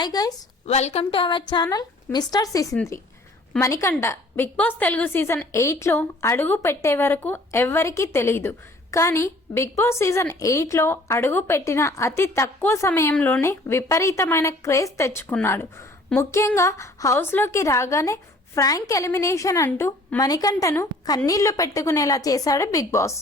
Hi guys, welcome to our channel mister Sisindri. Manikanta Bigg Boss Telugu season 8లో అడుగు పెట్టే వరకు ఎవ్వరికీ తెలియదు. కానీ బిగ్ బాస్ సీజన్ 8లో అడుగు పెట్టిన అతి తక్కువ సమయంలోనే విపరీతమైన క్రేజ్ తెచ్చుకున్నాడు. ముఖ్యంగా హౌస్లోకి రాగానే ఫ్రాంక్ ఎలిమినేషన్ అంటూ మణికంఠను కన్నీళ్లు పెట్టుకునేలా చేశాడు బిగ్ బాస్.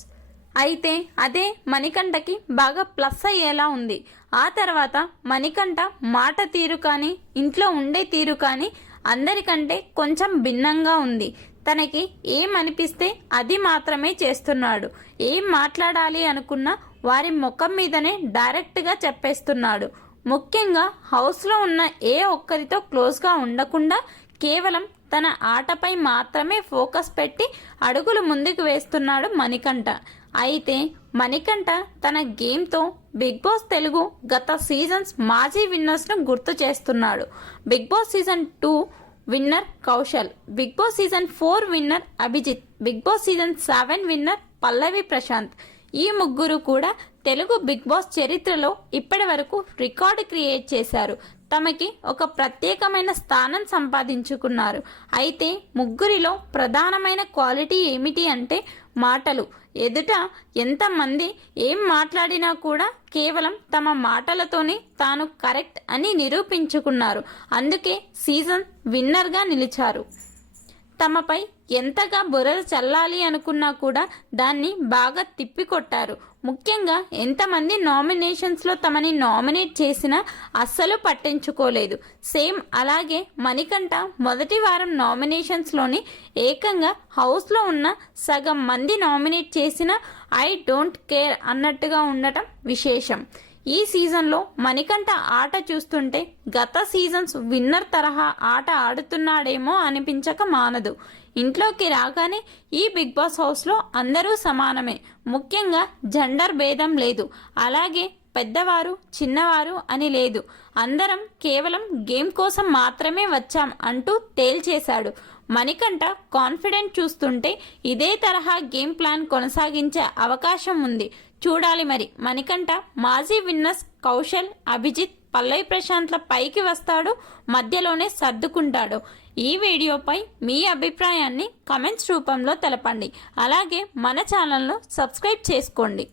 అయితే అదే మణికంఠకి బాగా ప్లస్ అయ్యేలా ఉంది. ఆ తర్వాత మణికంఠ మాట తీరు కానీ ఇంట్లో ఉండే తీరు కానీ అందరికంటే కొంచెం భిన్నంగా ఉంది. తనకి ఏం అనిపిస్తే అది మాత్రమే చేస్తున్నాడు. ఏం మాట్లాడాలి అనుకున్నా వారి ముఖం మీదనే డైరెక్ట్గా చెప్పేస్తున్నాడు. ముఖ్యంగా హౌస్లో ఉన్న ఏ ఒక్కరితో క్లోజ్గా ఉండకుండా కేవలం తన ఆటపై మాత్రమే ఫోకస్ పెట్టి అడుగులు ముందుకు వేస్తున్నాడు మణికంఠ. అయితే మణికంఠ తన గేమ్తో బిగ్ బాస్ తెలుగు గత సీజన్స్ మాజీ విన్నర్స్ను గుర్తు చేస్తున్నాడు. Bigg Boss season 2 winner Kaushal, Bigg Boss season 4 winner Abhijeet, Bigg Boss season 7 winner Pallavi Prashanth. ఈ ముగ్గురు కూడా తెలుగు బిగ్ బాస్ చరిత్రలో ఇప్పటి వరకు రికార్డు క్రియేట్ చేశారు. తమకి ఒక ప్రత్యేకమైన స్థానం సంపాదించుకున్నారు. అయితే ముగ్గురిలో ప్రధానమైన క్వాలిటీ ఏమిటి అంటే మాటలు. ఎదుట ఎంతమంది ఏం మాట్లాడినా కూడా కేవలం తమ మాటలతోనే తాను కరెక్ట్ అని నిరూపించుకున్నారు. అందుకే సీజన్ విన్నర్గా నిలిచారు. తమపై ఎంతగా బురద చల్లాలి అనుకున్నా కూడా దాన్ని బాగా తిప్పికొట్టారు. ముఖ్యంగా ఎంతమంది నామినేషన్స్లో తమని నామినేట్ చేసినా అస్సలు పట్టించుకోలేదు. సేమ్ అలాగే మణికంఠ మొదటి వారం నామినేషన్స్లోని ఏకంగా హౌస్లో ఉన్న సగం మంది నామినేట్ చేసినా ఐ డోంట్ కేర్ అన్నట్టుగా ఉండటం విశేషం. ఈ సీజన్లో మణికంఠ ఆట చూస్తుంటే గత సీజన్స్ విన్నర్ తరహా ఆట ఆడుతున్నాడేమో అనిపించక మానదు. ఇంట్లోకి రాగానే ఈ బిగ్ బాస్ హౌస్లో అందరూ సమానమే. ముఖ్యంగా జెండర్ భేదం లేదు. అలాగే పెద్దవారు చిన్నవారు అని లేదు. అందరం కేవలం గేమ్ కోసం మాత్రమే వచ్చాం అంటూ తేల్చేశాడు. మణికంఠ కాన్ఫిడెంట్ చూస్తుంటే ఇదే తరహా గేమ్ ప్లాన్ కొనసాగించే అవకాశం ఉంది. చూడాలి మరి మణికంఠ మాజీ విన్నర్స్ కౌశల్, అభిజిత్, పల్లవి ప్రశాంత్ల పైకి వస్తాడు, మధ్యలోనే సర్దుకుంటాడు. ఈ వీడియోపై మీ అభిప్రాయాన్ని కమెంట్స్ రూపంలో తెలపండి. అలాగే మన ఛానల్ను సబ్స్క్రైబ్ చేసుకోండి.